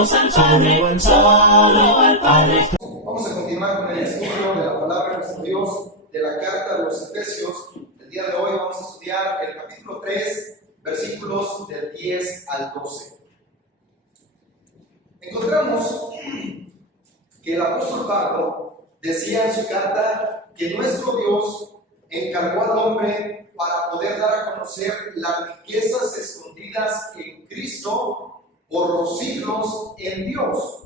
Solo al Padre, solo al Padre. Vamos a continuar con el estudio de la palabra de nuestro Dios, de la carta de los Efesios. El día de hoy vamos a estudiar el capítulo 3, versículos del 10 al 12. Encontramos que el apóstol Pablo decía en su carta que nuestro Dios encargó al hombre para poder dar a conocer las riquezas escondidas en Cristo por los siglos en Dios.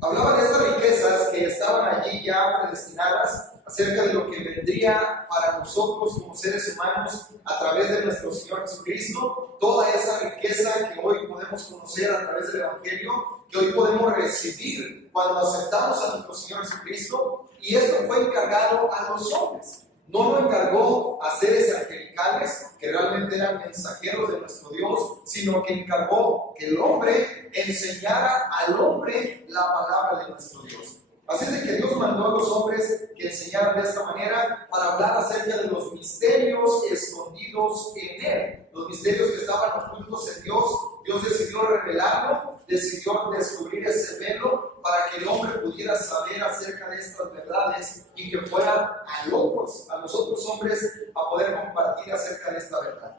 Hablaba de estas riquezas que estaban allí ya predestinadas acerca de lo que vendría para nosotros como seres humanos a través de nuestro Señor Jesucristo, toda esa riqueza que hoy podemos conocer a través del Evangelio, que hoy podemos recibir cuando aceptamos a nuestro Señor Jesucristo, y esto fue encargado a los hombres. No lo encargó a seres angelicales que realmente eran mensajeros de nuestro Dios, sino que encargó que el hombre enseñara al hombre la palabra de nuestro Dios. Así es de que Dios mandó a los hombres que enseñaran de esta manera para hablar acerca de los misterios escondidos en Él. Los misterios que estaban ocultos en Dios, Dios decidió revelarlo, decidió descubrir ese velo para que el hombre pudiera saber acerca de estas verdades y que fuera a los otros hombres a poder compartir acerca de esta verdad.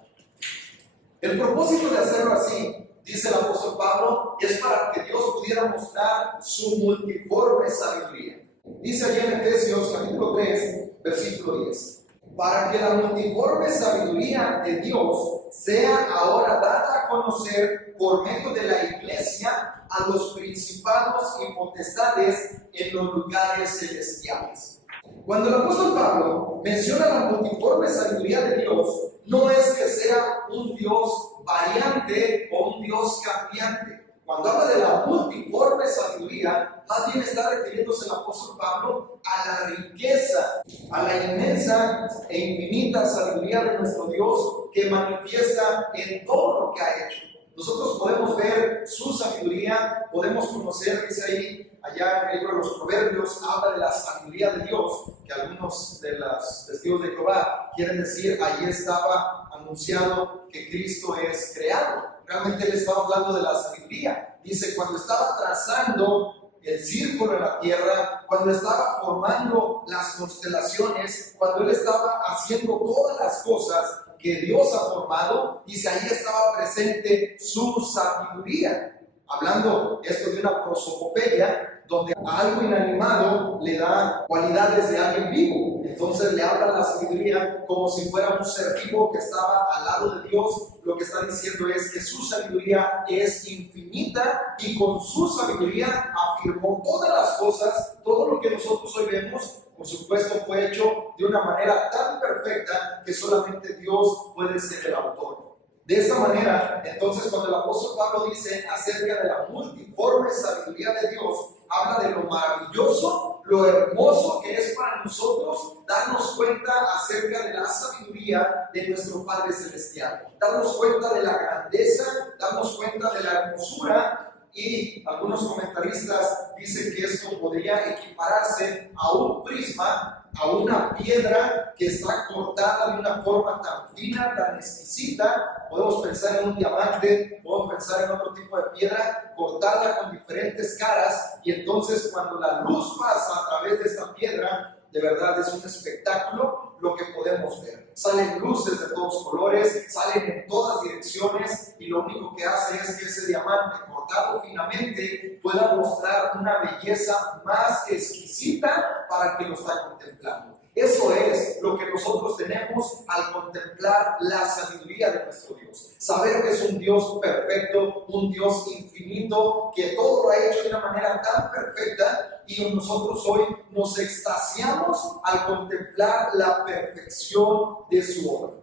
El propósito de hacerlo así, dice el apóstol Pablo, es para que Dios pudiera mostrar su multiforme sabiduría. Dice allí en Efesios capítulo 3, versículo 10. Para que la multiforme sabiduría de Dios sea ahora dada a conocer por medio de la iglesia a los principados y potestades en los lugares celestiales. Cuando el apóstol Pablo menciona la multiforme sabiduría de Dios, no es que sea un Dios variante o un Dios cambiante. Cuando habla de la multiforme sabiduría, más bien está refiriéndose el apóstol Pablo a la riqueza, a la inmensa e infinita sabiduría de nuestro Dios que manifiesta en todo lo que ha hecho. Nosotros podemos ver su sabiduría, podemos conocer, dice ahí, allá en el libro de los Proverbios, habla de la sabiduría de Dios, que algunos de los testigos de Jehová quieren decir, allí estaba anunciado que Cristo es creado. Realmente él estaba hablando de la sabiduría. Dice, cuando estaba trazando el círculo en la tierra, cuando estaba formando las constelaciones, cuando él estaba haciendo todas las cosas que Dios ha formado, dice, ahí estaba presente su sabiduría. Hablando esto de una prosopopeya, donde a algo inanimado le da cualidades de alguien vivo. Entonces le habla la sabiduría como si fuera un ser vivo que estaba al lado de Dios. Lo que está diciendo es que su sabiduría es infinita y con su sabiduría afirmó todas las cosas, todo lo que nosotros hoy vemos, por supuesto, fue hecho de una manera tan perfecta que solamente Dios puede ser el autor. De esta manera, entonces, cuando el apóstol Pablo dice acerca de la multiforme sabiduría de Dios, habla de lo maravilloso, lo hermoso que es para nosotros darnos cuenta acerca de la sabiduría de nuestro Padre Celestial, darnos cuenta de la grandeza, darnos cuenta de la hermosura. Y algunos comentaristas dicen que esto podría equipararse a un prisma, a una piedra que está cortada de una forma tan fina, tan exquisita. Podemos pensar en un diamante, podemos pensar en otro tipo de piedra cortada con diferentes caras, y entonces cuando la luz pasa a través de esta piedra, de verdad es un espectáculo lo que podemos ver. Salen luces de todos colores, salen en todas direcciones, y lo único que hace es que ese diamante cortado finamente pueda mostrar una belleza más exquisita para quien lo está contemplando. Eso es lo que nosotros tenemos al contemplar la sabiduría de nuestro Dios. Saber que es un Dios perfecto, un Dios infinito, que todo lo ha hecho de una manera tan perfecta, y nosotros hoy nos extasiamos al contemplar la perfección de su obra.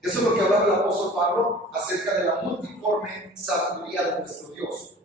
Eso es lo que hablaba el apóstol Pablo acerca de la multiforme sabiduría de nuestro Dios.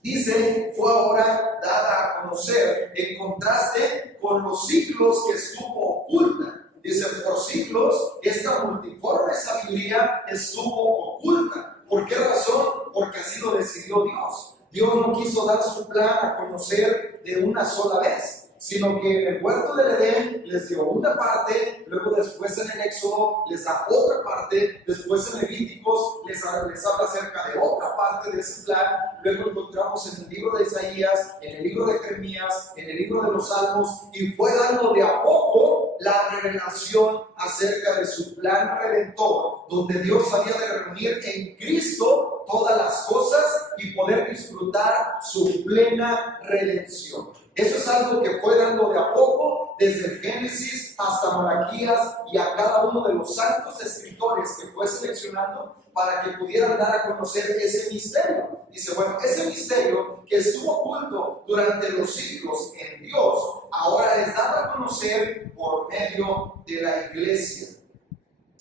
Dice, fue ahora dada a conocer en contraste con los siglos que estuvo oculta. Dice, por siglos esta multiforme sabiduría estuvo oculta. ¿Por qué razón? Porque así lo decidió Dios. Dios no quiso dar su plan a conocer de una sola vez, sino que en el huerto del Edén les dio una parte, luego después en el Éxodo les da otra parte, después en Levíticos les habla acerca de otra parte, parte de ese plan, luego encontramos en el libro de Isaías, en el libro de Jeremías, en el libro de los Salmos, y fue dando de a poco la revelación acerca de su plan redentor, donde Dios había de reunir en Cristo todas las cosas y poder disfrutar su plena redención. Eso es algo que fue dando de a poco desde el Génesis hasta Malaquías y a cada uno de los santos escritores que fue seleccionando para que pudieran dar a conocer ese misterio. Dice, bueno, ese misterio que estuvo oculto durante los siglos en Dios, ahora es dado a conocer por medio de la iglesia.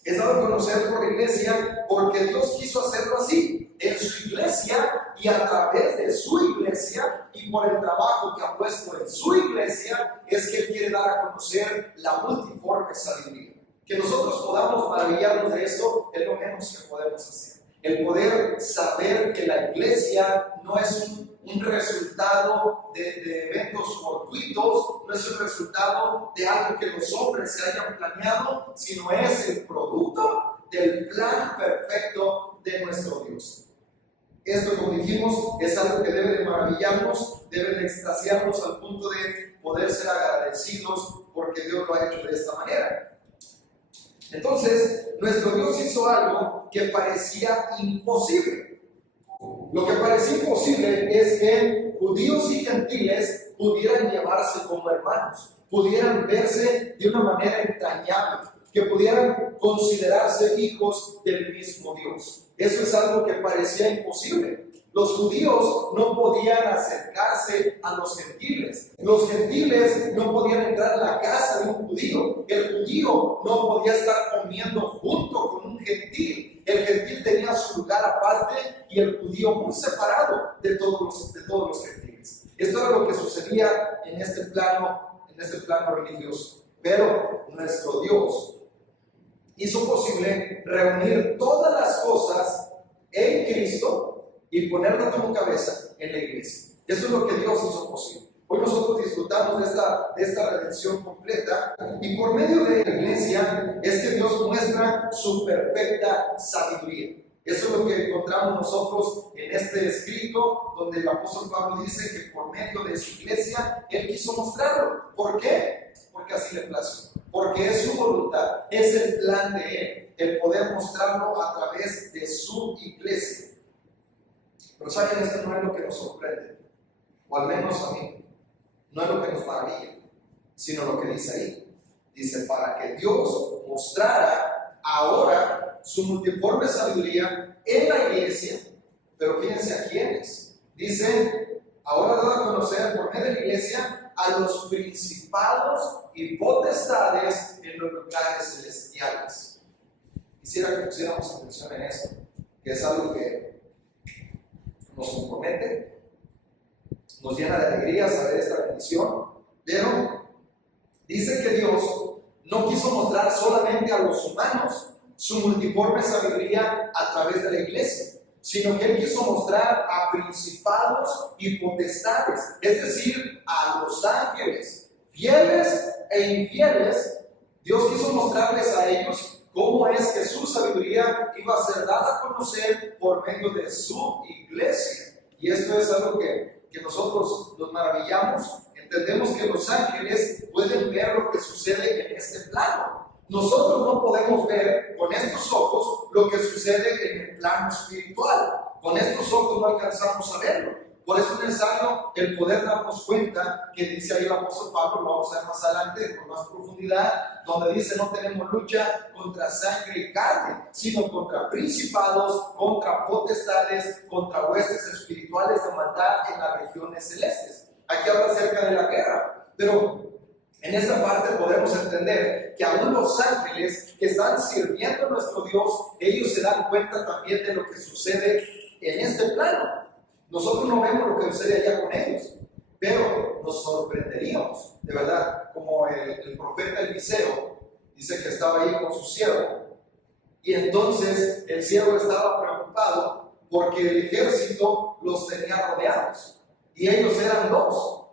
Es dado a conocer por la iglesia porque Dios quiso hacerlo así, en su iglesia y a través de su iglesia y por el trabajo que ha puesto en su iglesia, es que Él quiere dar a conocer la multiforme sabiduría. Que nosotros podamos maravillarnos de eso es lo menos que podemos hacer. El poder saber que la iglesia no es un resultado de eventos fortuitos, no es un resultado de algo que los hombres se hayan planeado, sino es el producto del plan perfecto de nuestro Dios. Esto, como dijimos, es algo que debe de maravillarnos, debe de extasiarnos al punto de poder ser agradecidos porque Dios lo ha hecho de esta manera. Entonces, nuestro Dios hizo algo que parecía imposible. Lo que parecía imposible es que judíos y gentiles pudieran llevarse como hermanos, pudieran verse de una manera entrañable, que pudieran considerarse hijos del mismo Dios. Eso es algo que parecía imposible. Los judíos no podían acercarse a los gentiles. Los gentiles no podían entrar a la casa de un judío. El judío no podía estar comiendo junto con un gentil. El gentil tenía su lugar aparte y el judío muy separado de todos los gentiles. Esto era lo que sucedía en este plano religioso. Pero nuestro Dios hizo posible reunir todas las cosas en Cristo y ponerlo como cabeza en la iglesia. Eso es lo que Dios hizo posible. Hoy nosotros disfrutamos de esta redención completa y por medio de la iglesia es que Dios muestra su perfecta sabiduría. Eso es lo que encontramos nosotros en este escrito donde el apóstol Pablo dice que por medio de su iglesia Él quiso mostrarlo. ¿Por qué? Porque así le plació. Porque es su voluntad, es el plan de Él, el poder mostrarlo a través de su iglesia. Pero saben, esto no es lo que nos sorprende, o al menos a mí, no es lo que nos maravilla, sino lo que dice ahí. Dice, para que Dios mostrara ahora su multiforme sabiduría en la iglesia, pero fíjense a quiénes. Dice, ahora da a conocer por medio de la iglesia a los principados y potestades en los lugares celestiales. Quisiera que pusiéramos atención en esto, que es algo que nos compromete, nos llena de alegría saber esta bendición, pero dice que Dios no quiso mostrar solamente a los humanos su multiforme sabiduría a través de la iglesia, sino que Él quiso mostrar a principados y potestades, es decir, a los ángeles, fieles e infieles. Dios quiso mostrarles a ellos cómo es que su sabiduría iba a ser dada a conocer por medio de su iglesia. Y esto es algo que nosotros nos maravillamos. Entendemos que los ángeles pueden ver lo que sucede en este plano. Nosotros no podemos ver con estos ojos lo que sucede en el plano espiritual. Con estos ojos no alcanzamos a verlo. Por eso es necesario el poder darnos cuenta que dice ahí el apóstol Pablo, lo vamos a ver más adelante con más profundidad, donde dice no tenemos lucha contra sangre y carne, sino contra principados, contra potestades, contra huestes espirituales de maldad en las regiones celestes. Aquí habla acerca de la guerra, pero en esta parte podemos entender que aún los ángeles que están sirviendo a nuestro Dios, ellos se dan cuenta también de lo que sucede en este plano. Nosotros no vemos lo que sucede allá con ellos, pero nos sorprenderíamos, de verdad, como el profeta Eliseo dice que estaba ahí con su siervo, y entonces el siervo estaba preocupado porque el ejército los tenía rodeados, y ellos eran dos.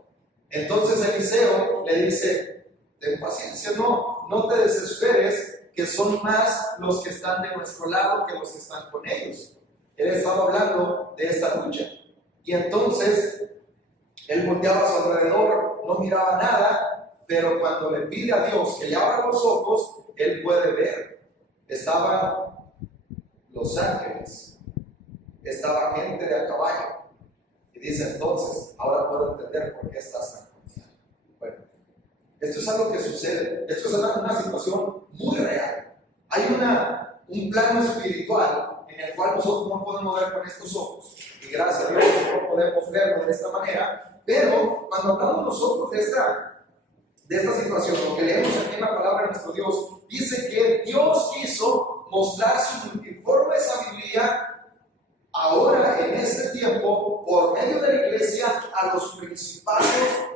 Entonces Eliseo le dice, ten paciencia, no te desesperes, que son más los que están de nuestro lado que los que están con ellos. él estaba hablando de esta lucha. Y entonces, él volteaba a su alrededor, no miraba nada, pero cuando le pide a Dios que le abra los ojos, él puede ver. Estaban los ángeles, estaba gente de a caballo. Y dice entonces, ahora puedo entender por qué estás tan confiado. Bueno, esto es algo que sucede, esto es una situación muy real. Hay un plano espiritual en el cual nosotros no podemos ver con estos ojos. Y gracias a Dios no podemos verlo de esta manera. Pero cuando hablamos nosotros de esta situación, lo que leemos aquí en la palabra de nuestro Dios, dice que Dios quiso mostrar su multiforme sabiduría ahora en este tiempo por medio de la iglesia a los principados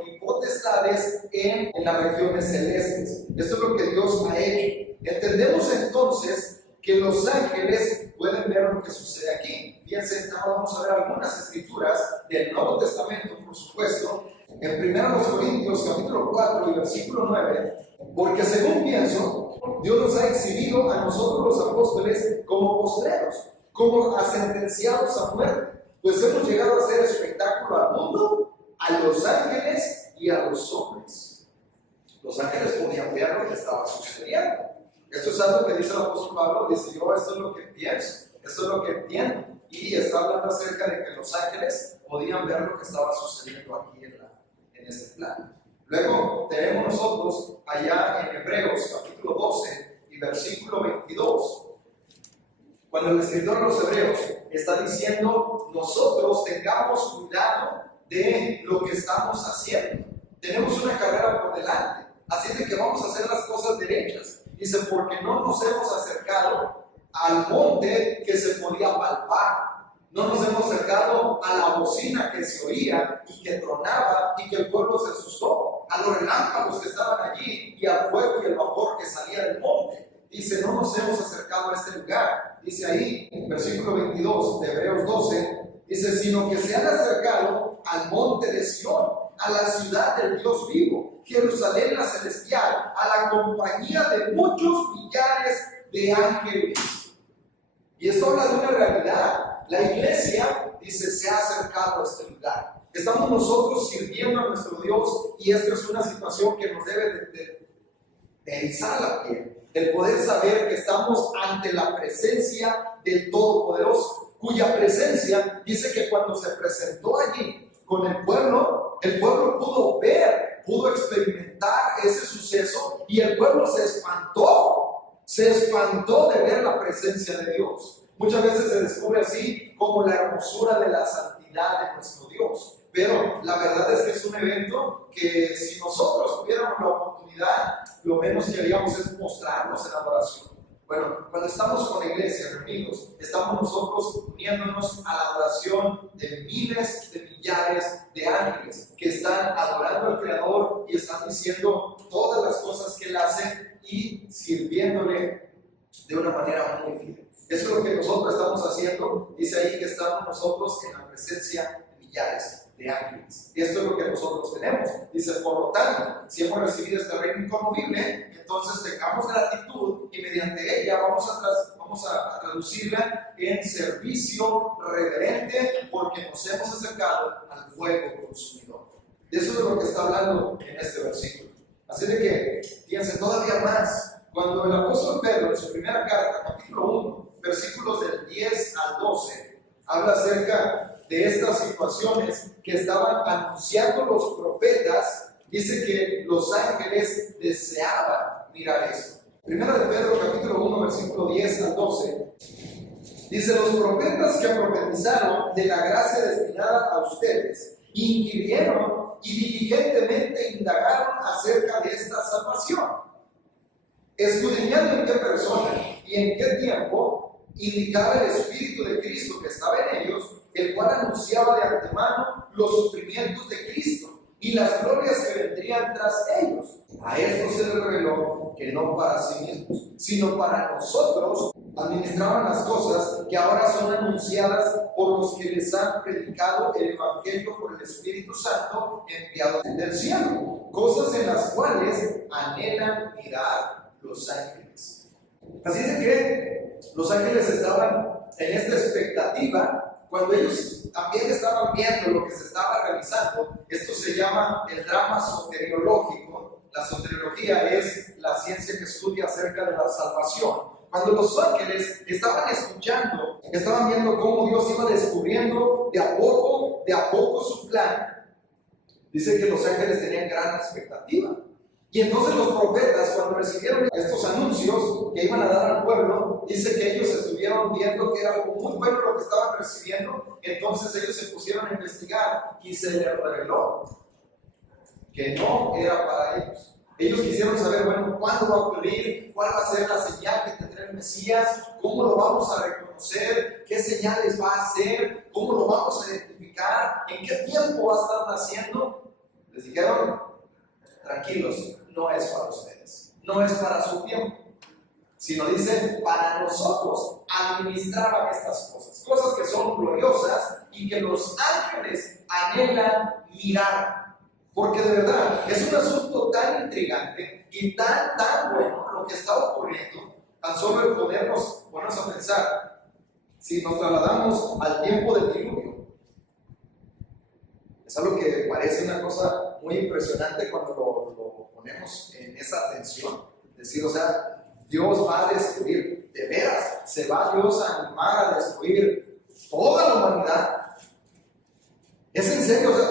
y potestades en las regiones celestes. Esto es lo que Dios ha hecho. Entendemos entonces que los ángeles pueden ver lo que sucede aquí. Fíjense, ahora vamos a ver algunas escrituras del Nuevo Testamento, por supuesto, en 1 Corintios capítulo 4 y versículo 9, porque según pienso, Dios nos ha exhibido a nosotros los apóstoles como postreros, como a sentenciados a muerte, pues hemos llegado a hacer espectáculo al mundo, a los ángeles y a los hombres. Los ángeles podían ver lo que estaba sucediendo. Esto es algo que dice el apóstol Pablo, dice yo esto es lo que pienso, esto es lo que entiendo, y está hablando acerca de que los ángeles podían ver lo que estaba sucediendo aquí en este plano. Luego tenemos nosotros allá en Hebreos capítulo 12 y versículo 22, cuando el escritor de los Hebreos está diciendo, nosotros tengamos cuidado de lo que estamos haciendo. Tenemos una carrera por delante, así de que vamos a hacer las cosas derechas. Dice, porque no nos hemos acercado al monte que se podía palpar. No nos hemos acercado a la bocina que se oía y que tronaba y que el pueblo se asustó, a los relámpagos que estaban allí y al fuego y el vapor que salía del monte. Dice, no nos hemos acercado a este lugar. Dice ahí, en versículo 22 de Hebreos 12, dice, sino que se han acercado al monte de Sión, a la ciudad del Dios vivo, Jerusalén la celestial, a la compañía de muchos millares de ángeles. Y esto habla de una realidad. La iglesia, dice, se ha acercado a este lugar. Estamos nosotros sirviendo a nuestro Dios y esto es una situación que nos debe de erizar la piel. El poder saber que estamos ante la presencia del Todopoderoso, cuya presencia dice que cuando se presentó allí con el pueblo pudo ver, pudo experimentar ese suceso y el pueblo se espantó de ver la presencia de Dios. Muchas veces se descubre así como la hermosura de la santidad de nuestro Dios. Pero la verdad es que es un evento que si nosotros tuviéramos la oportunidad, lo menos que haríamos es mostrarnos en adoración. Bueno, cuando estamos con la iglesia reunidos, estamos nosotros uniéndonos a la adoración de miles de millares de ángeles que están adorando al Creador y están diciendo todas las cosas que Él hace y sirviéndole de una manera muy fiel. Eso es lo que nosotros estamos haciendo. Dice ahí que estamos nosotros en la presencia de millares de ángeles. Y esto es lo que nosotros tenemos. Dice, por lo tanto, si hemos recibido este reino inconmovible, entonces tengamos gratitud y mediante ella vamos a traducirla en servicio reverente porque nos hemos acercado al fuego consumidor. De eso es de lo que está hablando en este versículo. Así de que, fíjense todavía más, cuando el apóstol Pedro en su primera carta, capítulo 1, versículos del 10 al 12, habla acerca de estas situaciones que estaban anunciando los profetas, dice que los ángeles deseaban mirar esto. Primera de Pedro, capítulo 1, versículo 10 al 12, dice, los profetas que profetizaron de la gracia destinada a ustedes, inquirieron y diligentemente indagaron acerca de esta salvación, escudriñando en qué persona y en qué tiempo indicaba el Espíritu de Cristo que estaba en ellos, el cual anunciaba de antemano los sufrimientos de Cristo y las glorias que vendrían tras ellos. A esto se les reveló que no para sí mismos, sino para nosotros administraban las cosas que ahora son anunciadas por los que les han predicado el Evangelio por el Espíritu Santo enviado del cielo, cosas en las cuales anhelan mirar los ángeles. Así es de que los ángeles estaban en esta expectativa, cuando ellos también estaban viendo lo que se estaba realizando. Esto se llama el drama soteriológico. La soteriología es la ciencia que estudia acerca de la salvación. Cuando los ángeles estaban escuchando, estaban viendo cómo Dios iba descubriendo de a poco su plan, dice que los ángeles tenían gran expectativa. Y entonces los profetas, cuando recibieron estos anuncios que iban a dar al pueblo, dice que ellos estuvieron viendo que era algo muy bueno lo que estaban recibiendo. Entonces ellos se pusieron a investigar y se les reveló que no era para ellos. Ellos quisieron saber, bueno, ¿cuándo va a ocurrir? ¿Cuál va a ser la señal que tendrá el Mesías? ¿Cómo lo vamos a reconocer? ¿Qué señales va a hacer? ¿Cómo lo vamos a identificar? ¿En qué tiempo va a estar naciendo? Les dijeron, tranquilos, no es para ustedes, no es para su tiempo, sino dice, para nosotros administraban estas cosas que son gloriosas y que los ángeles anhelan mirar. Porque de verdad es un asunto tan intrigante y tan bueno lo que está ocurriendo, tan solo el ponernos a pensar, si nos trasladamos al tiempo del diluvio, es algo que parece una cosa muy impresionante cuando lo ponemos en esa tensión, decir, o sea, Dios va a destruir, de veras, se va Dios a animar a destruir toda la humanidad. Es en serio, o sea,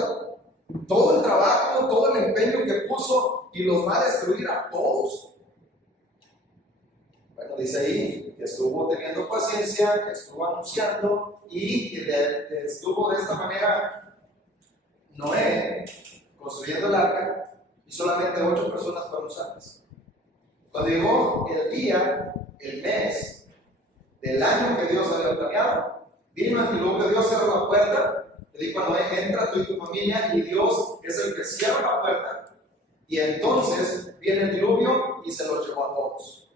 todo el trabajo, todo el empeño que puso y los va a destruir a todos. Bueno, dice ahí que estuvo teniendo paciencia, que estuvo anunciando y que estuvo de esta manera Noé construyendo el arca y solamente 8 personas fueron salvas. Cuando llegó el día, el mes del año que Dios había planeado, vino el diluvio, Dios cerró la puerta. Le dijo a Noé, entra tú y tu familia, y Dios es el que cierra la puerta. Y entonces viene el diluvio y se los llevó a todos.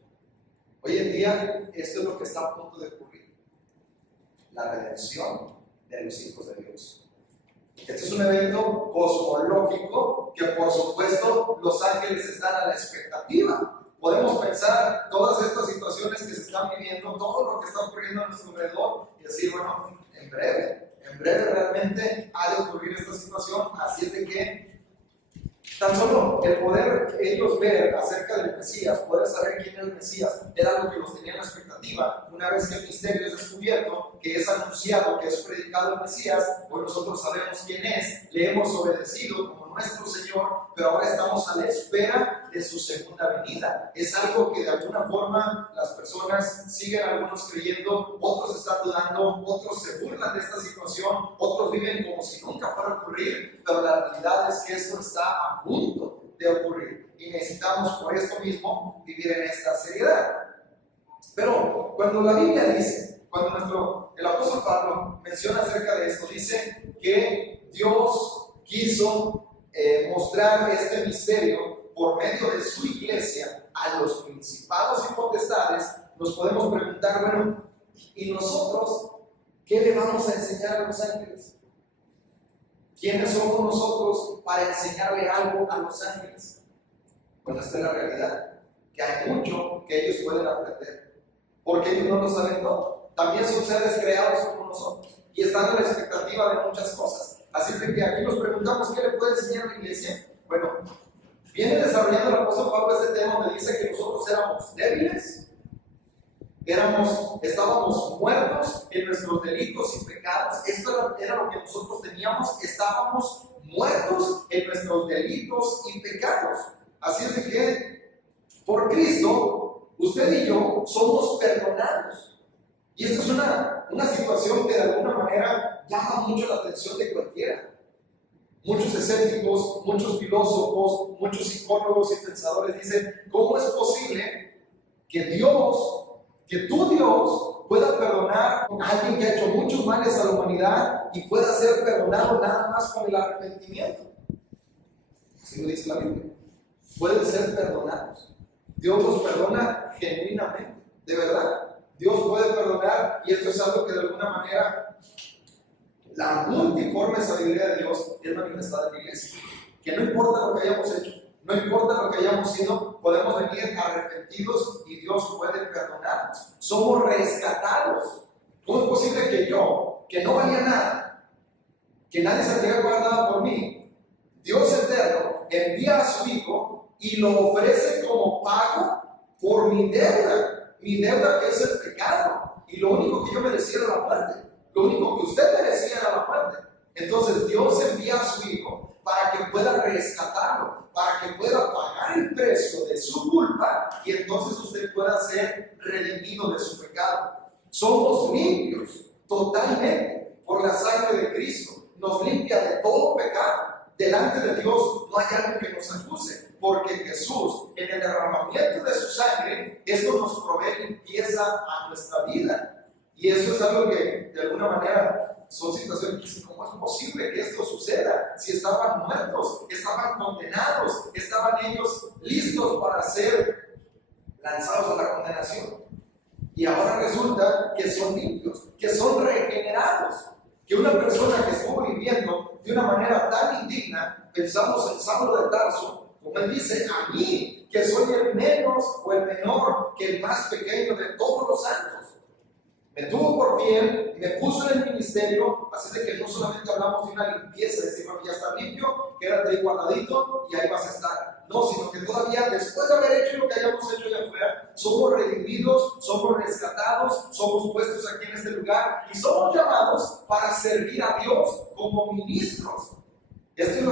Hoy en día, esto es lo que está a punto de ocurrir: la redención de los hijos de Dios. Este es un evento cosmológico que, por supuesto, los ángeles están a la expectativa. Podemos pensar todas estas situaciones que se están viviendo, todo lo que está ocurriendo a nuestro alrededor, y decir, bueno, en breve realmente ha de ocurrir esta situación. Así es de que tan solo el poder ellos ver acerca del Mesías, poder saber quién era el Mesías, era algo que los tenía en la expectativa. Una vez que el misterio es descubierto, que es anunciado, que es predicado el Mesías, pues nosotros sabemos quién es, le hemos obedecido como nuestro Señor, pero ahora estamos a la espera de su segunda venida. Es algo que de alguna forma las personas siguen, algunos creyendo, otros están dudando, otros se burlan de esta situación, otros viven como si nunca fuera a ocurrir, pero la realidad es que esto está a punto de ocurrir y necesitamos por esto mismo vivir en esta seriedad. Pero cuando la Biblia dice, cuando el apóstol Pablo menciona acerca de esto, dice que Dios quiso mostrar este misterio por medio de su iglesia a los principados y potestades. Nos podemos preguntar, bueno, ¿y nosotros qué le vamos a enseñar a los ángeles? ¿Quiénes somos nosotros para enseñarle algo a los ángeles? Bueno, esta es la realidad, que hay mucho que ellos pueden aprender, porque ellos no lo saben todo. También son seres creados como nosotros y están en la expectativa de muchas cosas. Así que aquí nos preguntamos, ¿qué le puede enseñar a la iglesia? Bueno, viene desarrollando el apóstol Pablo este tema donde dice que nosotros éramos débiles, estábamos muertos en nuestros delitos y pecados. Esto era lo que nosotros teníamos, estábamos muertos en nuestros delitos y pecados. Así es de que por Cristo, usted y yo somos perdonados. Y esto es una situación que de alguna manera llama mucho la atención de cualquiera. Muchos escépticos, muchos filósofos, muchos psicólogos y pensadores dicen, ¿cómo es posible que tu Dios pueda perdonar a alguien que ha hecho muchos males a la humanidad y pueda ser perdonado nada más con el arrepentimiento? Así lo dice la Biblia. Pueden ser perdonados. Dios los perdona genuinamente, de verdad. Dios puede perdonar, y esto es algo que de alguna manera la multiforme sabiduría de Dios es manifestada en la iglesia. Que no importa lo que hayamos hecho, no importa lo que hayamos sido, podemos venir arrepentidos y Dios puede perdonarnos. Somos rescatados ¿Cómo es posible que yo, que no valía nada, que nadie se quería pagar nada por mí, Dios eterno envía a su Hijo y lo ofrece como pago por mi deuda que es el pecado? Y lo único que yo merecía era la muerte, lo único que usted merecía era la muerte. Entonces Dios envía a su Hijo para que pueda rescatarlo, para que pueda pagar el precio de su culpa y entonces usted pueda ser redimido de su pecado. Somos limpios totalmente por la sangre de Cristo. Nos limpia de todo pecado. Delante de Dios no hay algo que nos acuse, porque Jesús, en el derramamiento de su sangre, esto nos provee limpieza a nuestra vida. Y eso es algo que, de alguna manera, son situaciones que dicen, ¿cómo es posible que esto suceda? Si estaban muertos, estaban condenados, estaban ellos listos para ser lanzados a la condenación. Y ahora resulta que son limpios, que son regenerados. Que una persona que estuvo viviendo de una manera tan indigna, pensamos en Saulo de Tarso, como él dice, a mí, que soy el menos o el menor, que el más pequeño de todos los santos. Me tuvo por fiel, me puso en el ministerio, así de que no solamente hablamos de una limpieza, decir, ya está limpio, quédate ahí guardadito y ahí vas a estar. No, sino que todavía después de haber hecho lo que hayamos hecho allá afuera, somos redimidos, somos rescatados, somos puestos aquí en este lugar y somos llamados para servir a Dios como ministros. Esto es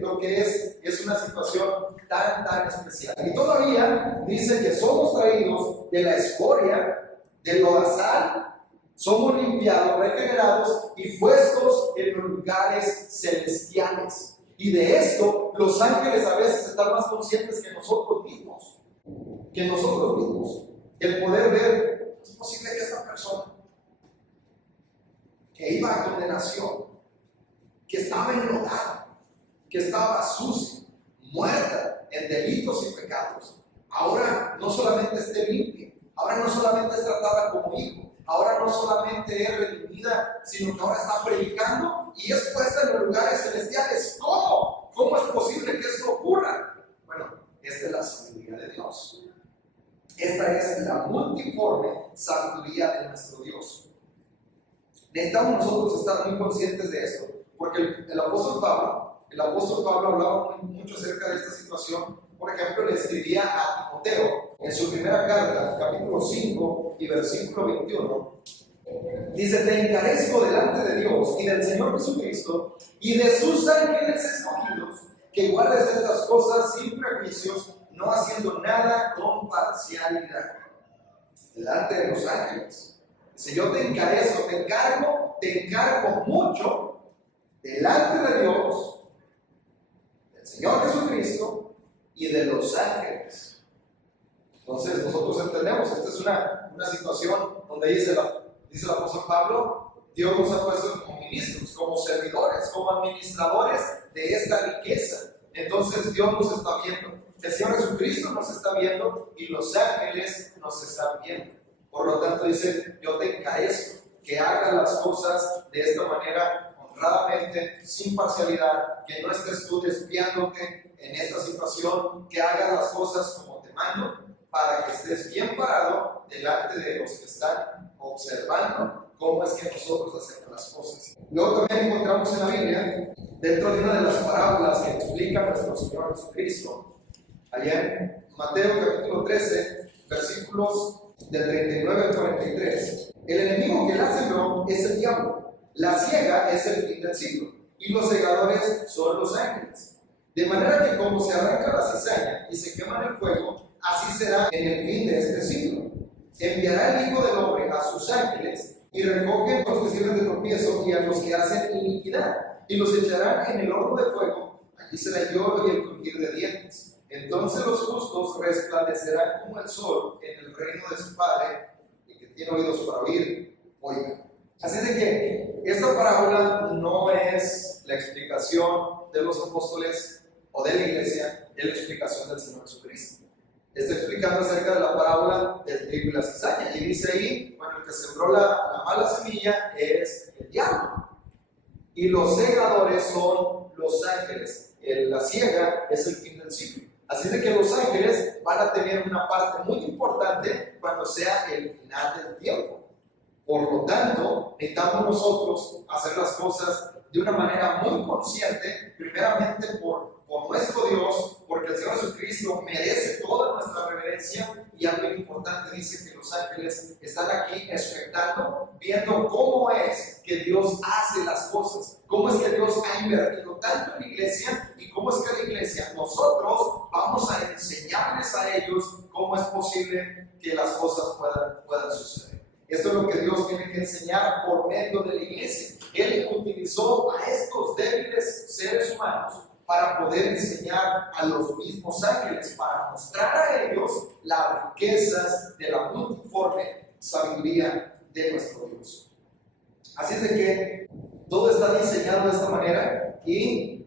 lo que es una situación tan especial. Y todavía dice que somos traídos de la escoria, del lodazal, somos limpiados, regenerados y puestos en los lugares celestiales. Y de esto, los ángeles a veces están más conscientes que nosotros mismos. El poder ver, es posible que esta persona que iba a condenación, que estaba enlodada, que estaba sucia, muerta en delitos y pecados, ahora no solamente esté limpia, ahora no solamente es tratada como hijo, ahora no solamente es redimida, sino que ahora está predicando y es puesta en los lugares celestiales. ¿Cómo? ¿Cómo es posible que esto ocurra? Bueno, esta es la sabiduría de Dios. Esta es la multiforme sabiduría de nuestro Dios. Necesitamos nosotros estar muy conscientes de esto, porque el apóstol Pablo hablaba mucho acerca de esta situación. Por ejemplo, le escribía a Timoteo en su primera carta, capítulo 5 y versículo 21. Dice, te encarezco delante de Dios y del Señor Jesucristo y de sus ángeles escogidos, que guardes estas cosas sin prejuicios, no haciendo nada con parcialidad. Delante de los ángeles. Dice, yo te encarezco, te encargo mucho delante de Dios, del Señor Jesucristo y de los ángeles. Entonces nosotros entendemos, esta es una situación donde dice el apóstol Pablo, Dios nos ha puesto como ministros, como servidores, como administradores de esta riqueza. Entonces Dios nos está viendo, el Señor Jesucristo nos está viendo y los ángeles nos están viendo. Por lo tanto dice, yo te encarezco que hagas las cosas de esta manera honradamente, sin parcialidad, que no estés tú desviándote en esta situación, que hagas las cosas como te mando, para que estés bien parado delante de los que están observando cómo es que nosotros hacemos las cosas. Luego también encontramos en la Biblia, dentro de una de las parábolas que explica nuestro Señor Jesucristo, allá en Mateo capítulo 13, versículos del 39 al 43, el enemigo que la sembró es el diablo, la siega es el fin del siglo, y los segadores son los ángeles. De manera que como se arranca la cizaña y se quema en el fuego, así será en el fin de este siglo. Enviará el Hijo del Hombre a sus ángeles y recogen a los que sirven de tropiezo y a los que hacen iniquidad, y los echarán en el horno de fuego. Allí será el lloro y el crujir de dientes. Entonces los justos resplandecerán como el sol en el reino de su Padre. El que tiene oídos para oír, oiga. Así de que esta parábola no es la explicación de los apóstoles o de la iglesia, es la explicación del Señor Jesucristo. Está explicando acerca de la parábola del trigo y la cizaña. Y dice ahí, bueno, el que sembró la mala semilla es el diablo. Y los segadores son los ángeles. La siega es el fin del siglo. Así de que los ángeles van a tener una parte muy importante cuando sea el final del tiempo. Por lo tanto, necesitamos nosotros hacer las cosas de una manera muy consciente, primeramente por nuestro Dios, porque el Señor Jesucristo merece toda nuestra reverencia, y algo importante dice que los ángeles están aquí expectando, viendo cómo es que Dios hace las cosas, cómo es que Dios ha invertido tanto en la iglesia, y cómo es que la iglesia, nosotros vamos a enseñarles a ellos cómo es posible que las cosas puedan suceder. Esto es lo que Dios tiene que enseñar por medio de la iglesia. Él utilizó a estos débiles seres humanos para poder enseñar a los mismos ángeles, para mostrar a ellos las riquezas de la multiforme sabiduría de nuestro Dios. Así es de que todo está diseñado de esta manera, y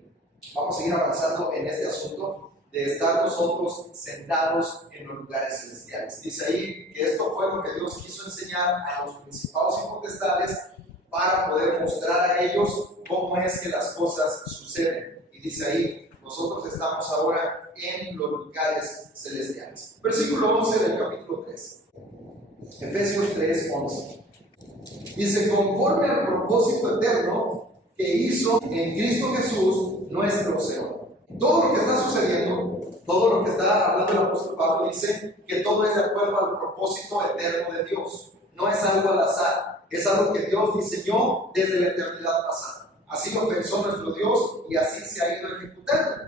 vamos a seguir avanzando en este asunto de estar nosotros sentados en los lugares celestiales. Dice ahí que esto fue lo que Dios quiso enseñar a los principados y potestades para poder mostrar a ellos cómo es que las cosas suceden. Y dice ahí, nosotros estamos ahora en los lugares celestiales. Versículo 11 del capítulo 3. Efesios 3, 11. Dice, conforme al propósito eterno que hizo en Cristo Jesús, nuestro Señor. Todo lo que está sucediendo, todo lo que está hablando el apóstol Pablo, dice que todo es de acuerdo al propósito eterno de Dios. No es algo al azar, es algo que Dios diseñó desde la eternidad pasada. Así lo pensó nuestro Dios y así se ha ido ejecutando.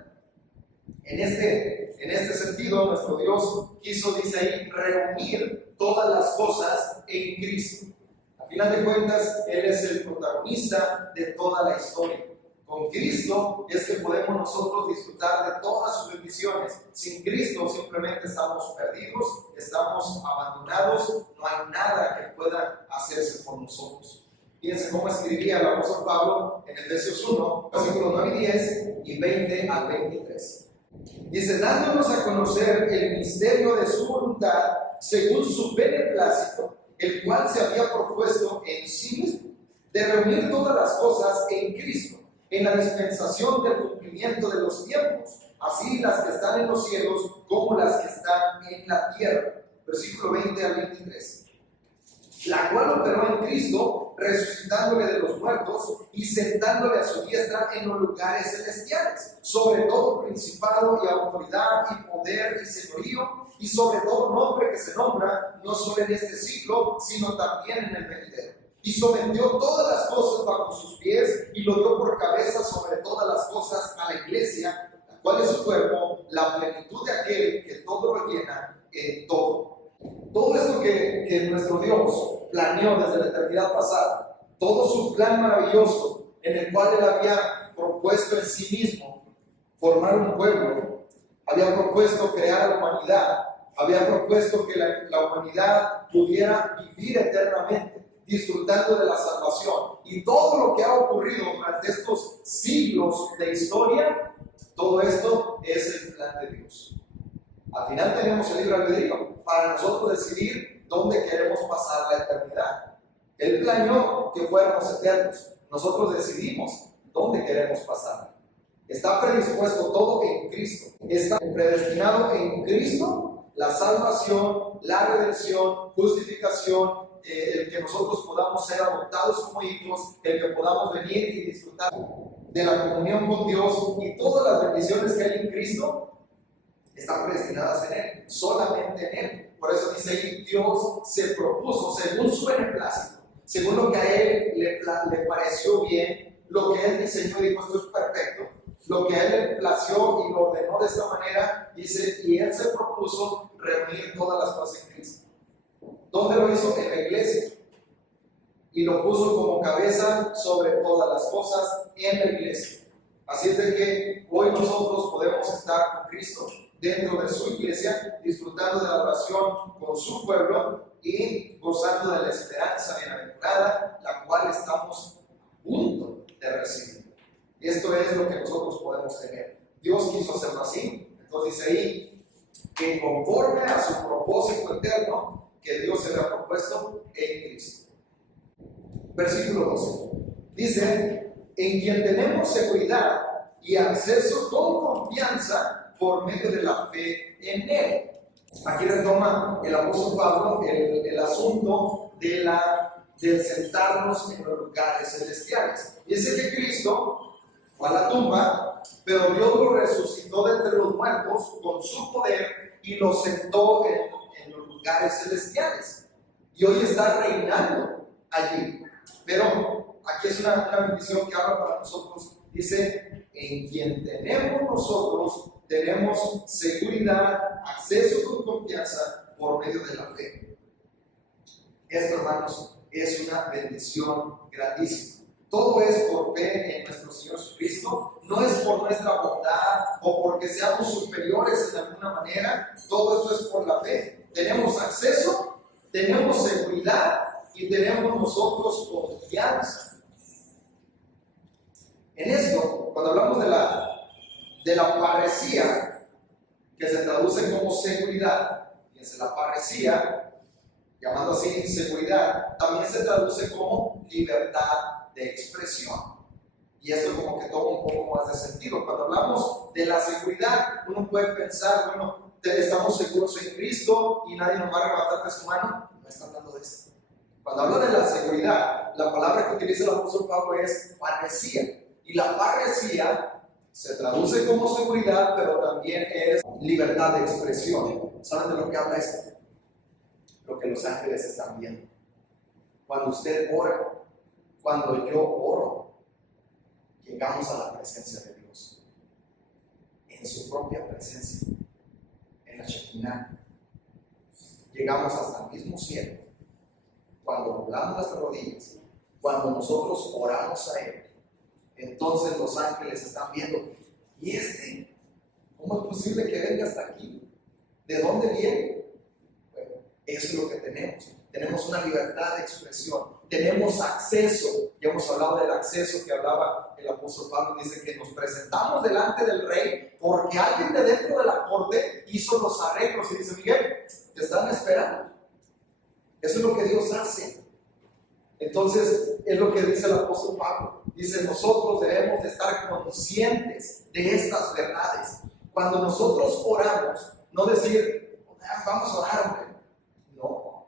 En este sentido, nuestro Dios quiso, dice ahí, reunir todas las cosas en Cristo. A final de cuentas, Él es el protagonista de toda la historia. Con Cristo es que podemos nosotros disfrutar de todas sus bendiciones. Sin Cristo simplemente estamos perdidos, estamos abandonados, no hay nada que pueda hacerse por nosotros. Fíjense cómo escribía el apóstol Pablo en Efesios 1, versículos 9 y 10 y 20 al 23. Dice, dándonos a conocer el misterio de su voluntad según su beneplácito, el cual se había propuesto en sí mismo, de reunir todas las cosas en Cristo, en la dispensación del cumplimiento de los tiempos, así las que están en los cielos como las que están en la tierra. Versículo 20 al 23. La cual operó en Cristo, resucitándole de los muertos y sentándole a su diestra en los lugares celestiales, sobre todo principado y autoridad y poder y señorío, y sobre todo nombre que se nombra, no solo en este siglo, sino también en el venidero. Y sometió todas las cosas bajo sus pies y lo dio por cabeza sobre todas las cosas a la iglesia, la cual es su cuerpo, la plenitud de aquel que todo lo llena en todo. Todo esto que nuestro Dios planeó desde la eternidad pasada, todo su plan maravilloso en el cual Él había propuesto en sí mismo formar un pueblo, había propuesto crear la humanidad, había propuesto que la humanidad pudiera vivir eternamente, disfrutando de la salvación. Y todo lo que ha ocurrido durante estos siglos de historia, todo esto es el plan de Dios. Al final tenemos el libre albedrío para nosotros decidir dónde queremos pasar la eternidad. Él planeó que fuéramos eternos. Nosotros decidimos dónde queremos pasar. Está predispuesto todo en Cristo. Está predestinado en Cristo la salvación, la redención, justificación, el que nosotros podamos ser adoptados como hijos, el que podamos venir y disfrutar de la comunión con Dios, y todas las bendiciones que hay en Cristo están predestinadas en Él, solamente en Él. Por eso dice ahí, Dios se propuso según su beneplácito, según lo que a Él le pareció bien, lo que Él diseñó y dijo, esto es perfecto, lo que a Él le plació y lo ordenó de esta manera, dice, y Él se propuso reunir todas las cosas en Cristo. ¿Dónde lo hizo? En la iglesia. Y lo puso como cabeza sobre todas las cosas en la iglesia. Así es de que hoy nosotros podemos estar con Cristo dentro de su iglesia, disfrutando de la oración con su pueblo y gozando de la esperanza bienaventurada, la cual estamos a punto de recibir. Y esto es lo que nosotros podemos tener. Dios quiso hacerlo así. Entonces dice ahí que conforme a su propósito eterno que Dios se le ha propuesto en Cristo. Versículo 12. Dice, en quien tenemos seguridad y acceso con confianza por medio de la fe en Él. Aquí retoma el apóstol Pablo el asunto de la del sentarnos en los lugares celestiales. Dice que Cristo fue a la tumba, pero Dios lo resucitó de entre los muertos con su poder y lo sentó en los lugares celestiales. Y hoy está reinando allí. Pero aquí es una bendición que habla para nosotros. Dice, en quien tenemos nosotros, tenemos seguridad, acceso con confianza por medio de la fe. Esto, hermanos, es una bendición grandísima. Todo es por fe en nuestro Señor Jesucristo, no es por nuestra bondad o porque seamos superiores en alguna manera. Todo esto es por la fe. Tenemos acceso, tenemos seguridad y tenemos nosotros confianza. En esto, cuando hablamos de la parresía, que se traduce como seguridad, fíjense, la parresía, llamando así seguridad, también se traduce como libertad de expresión. Y esto como que toma un poco más de sentido. Cuando hablamos de la seguridad, uno puede pensar, bueno, estamos seguros en Cristo y nadie nos va a arrebatar de su mano. No está hablando de esto. Cuando habla de la seguridad, la palabra que utiliza el apóstol Pablo es parresía. Y la parresía se traduce como seguridad, pero también es libertad de expresión. ¿Saben de lo que habla esto? Lo que los ángeles están viendo. Cuando usted ora, cuando yo oro, llegamos a la presencia de Dios. En su propia presencia, en la Shekinah. Llegamos hasta el mismo cielo. Cuando doblamos las rodillas, cuando nosotros oramos a Él, entonces los ángeles están viendo, ¿y este? ¿Cómo es posible que venga hasta aquí? ¿De dónde viene? Bueno, eso es lo que tenemos. Tenemos una libertad de expresión, tenemos acceso. Ya hemos hablado del acceso que hablaba el apóstol Pablo. Dice que nos presentamos delante del rey porque alguien de dentro de la corte hizo los arreglos y dice, Miguel, te están esperando. Eso es lo que Dios hace. Entonces, es lo que dice el apóstol Pablo. Dice, nosotros debemos de estar conscientes de estas verdades. Cuando nosotros oramos, no decir, vamos a orar, hombre. No.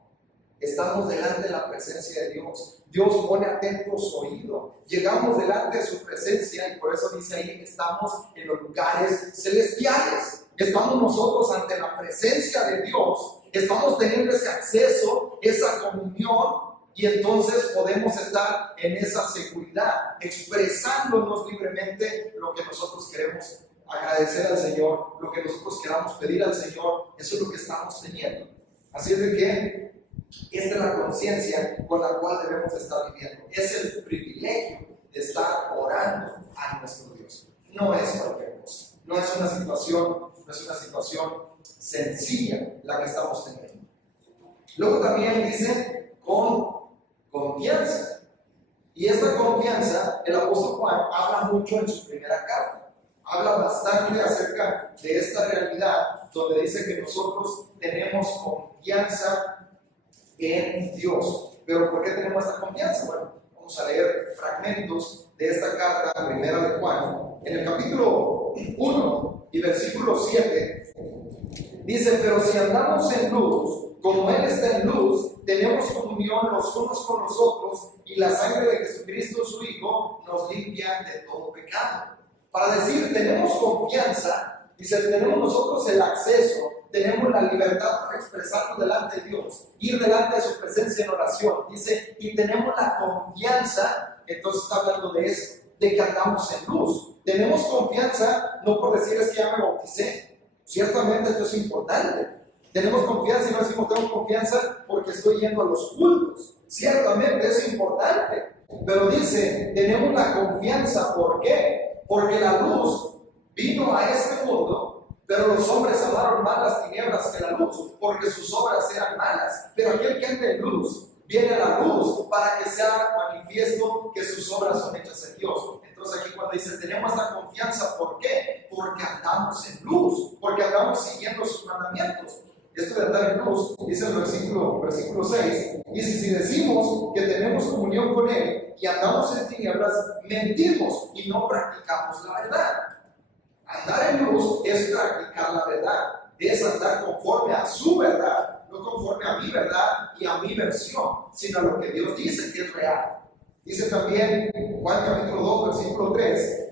Estamos delante de la presencia de Dios. Dios pone atentos oídos. Llegamos delante de su presencia y por eso dice ahí, estamos en los lugares celestiales. Estamos nosotros ante la presencia de Dios. Estamos teniendo ese acceso, esa comunión. Y entonces podemos estar en esa seguridad, expresándonos libremente lo que nosotros queremos agradecer al Señor, lo que nosotros queramos pedir al Señor. Eso es lo que estamos teniendo. Así es de que esta es la conciencia con la cual debemos estar viviendo. Es el privilegio de estar orando a nuestro Dios. No es cualquier cosa. No es una situación sencilla la que estamos teniendo. Luego también dice con confianza. Y esta confianza, el apóstol Juan habla mucho en su primera carta. Habla bastante acerca de esta realidad, donde dice que nosotros tenemos confianza en Dios. ¿Pero por qué tenemos esta confianza? Bueno, vamos a leer fragmentos de esta carta, primera de Juan. En el capítulo 1 y versículo 7, dice, pero si andamos en luz, como Él está en luz, tenemos comunión los unos con los otros y la sangre de Jesucristo, su Hijo, nos limpia de todo pecado. Para decir, tenemos confianza, dice, tenemos nosotros el acceso, tenemos la libertad para expresarnos delante de Dios, ir delante de su presencia en oración. Dice, y tenemos la confianza, entonces está hablando de eso, de que andamos en luz. Tenemos confianza, no por decir es que ya me bauticé. Ciertamente esto es importante. Tenemos confianza y no decimos tengo confianza porque estoy yendo a los cultos. Ciertamente es importante. Pero dice, tenemos la confianza, ¿por qué? Porque la luz vino a este mundo, pero los hombres amaron más las tinieblas que la luz, porque sus obras eran malas. Pero aquel que anda en luz, viene a la luz para que sea manifiesto que sus obras son hechas en Dios. Entonces aquí cuando dice, tenemos la confianza, ¿por qué? Porque andamos en luz, porque andamos siguiendo sus mandamientos. Esto de andar en luz, dice el versículo 6, dice, si decimos que tenemos comunión con Él y andamos en tinieblas, mentimos y no practicamos la verdad. Andar en luz es practicar la verdad, es andar conforme a su verdad. no conforme a mi verdad y a mi versión, sino a lo que Dios dice que es real. Dice también Juan capítulo 2, versículo 3,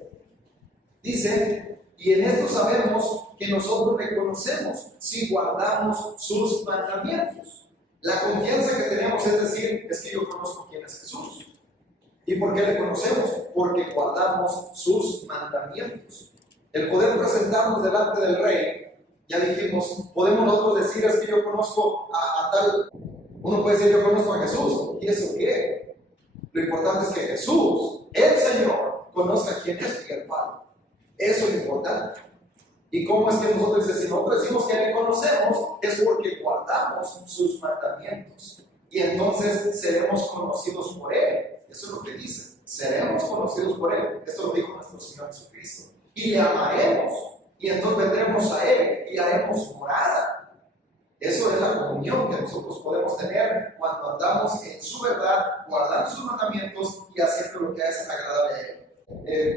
dice, y en esto sabemos que nosotros le conocemos si guardamos sus mandamientos. La confianza que tenemos es decir, es que yo conozco quién es Jesús. ¿Y por qué le conocemos? Porque guardamos sus mandamientos. El poder presentarnos delante del Rey, ya dijimos, podemos nosotros decir, es que yo conozco a tal, uno puede decir, yo conozco a Jesús, ¿y eso qué? Lo importante es que Jesús, el Señor, conozca quién es el Padre. Eso es lo importante. ¿Y cómo es que nosotros decimos? Si nosotros decimos que le conocemos, es porque guardamos sus mandamientos. Y entonces seremos conocidos por Él. Eso es lo que dice. Seremos conocidos por Él. Esto lo dijo nuestro Señor Jesucristo. Y le amaremos. Y entonces vendremos a Él y haremos morada. Eso es la comunión que nosotros podemos tener cuando andamos en su verdad, guardando sus mandamientos y haciendo lo que es agradable a Él.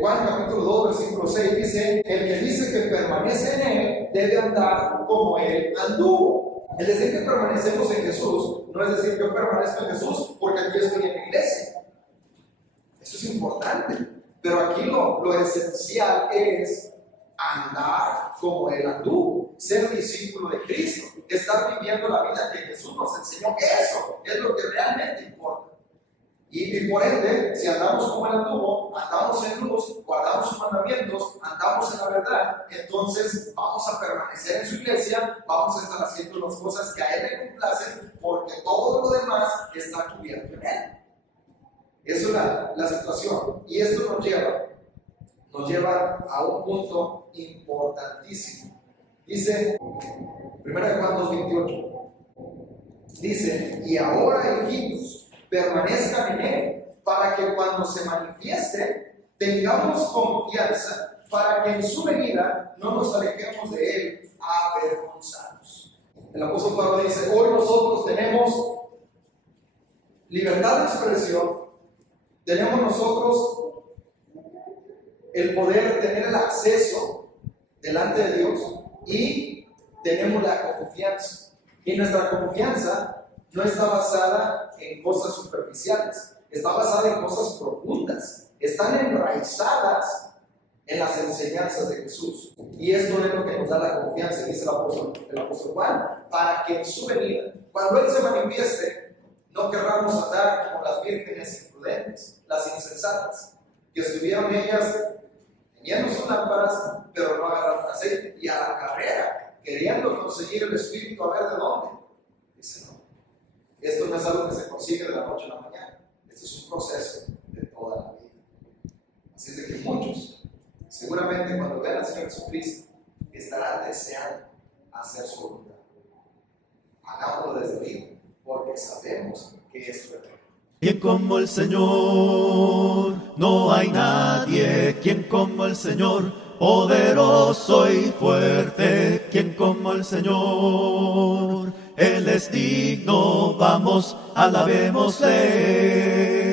Juan capítulo 2, versículo 6 dice, el que dice que permanece en Él debe andar como Él anduvo. El decir que permanecemos en Jesús no es decir que yo permanezco en Jesús porque aquí estoy en la iglesia. Eso es importante, pero aquí lo esencial es andar como Él anduvo, ser discípulo de Cristo, estar viviendo la vida que Jesús nos enseñó. Eso es lo que realmente importa. Y por ende, si andamos como Él anduvo, andamos en luz, guardamos sus mandamientos, andamos en la verdad, entonces vamos a permanecer en su iglesia, vamos a estar haciendo las cosas que a Él le complacen, porque todo lo demás está cubierto en Él. Eso es la situación. Y esto nos lleva a un punto importantísimo. Dice 1 Juan 2:28, dice, y ahora, hijitos, permanezcan en Él, para que cuando se manifieste tengamos confianza, para que en su venida no nos alejemos de Él avergonzados. El apóstol Pablo dice, hoy nosotros tenemos libertad de expresión, tenemos nosotros el poder tener el acceso delante de Dios y tenemos la confianza. Y nuestra confianza no está basada en cosas superficiales, está basada en cosas profundas, están enraizadas en las enseñanzas de Jesús. Y esto es lo que nos da la confianza, dice el apóstol Juan, para que en su venida, cuando Él se manifieste, no querramos andar como las vírgenes imprudentes, las insensatas, que estuvieron ellas teniendo sus lámparas, pero no agarraron aceite, y a la carrera, queriendo conseguir el Espíritu a ver de dónde. Dice, no. Esto no es algo que se consigue de la noche a la mañana. Esto es un proceso de toda la vida. Así es de que muchos, seguramente cuando vean al Señor Jesucristo, estarán deseando hacer su voluntad. Hagámoslo desde hoy, porque sabemos que es verdad. Quien como el Señor, no hay nadie, quien como el Señor, poderoso y fuerte, quien como el Señor. Él es digno, vamos, alabémosle.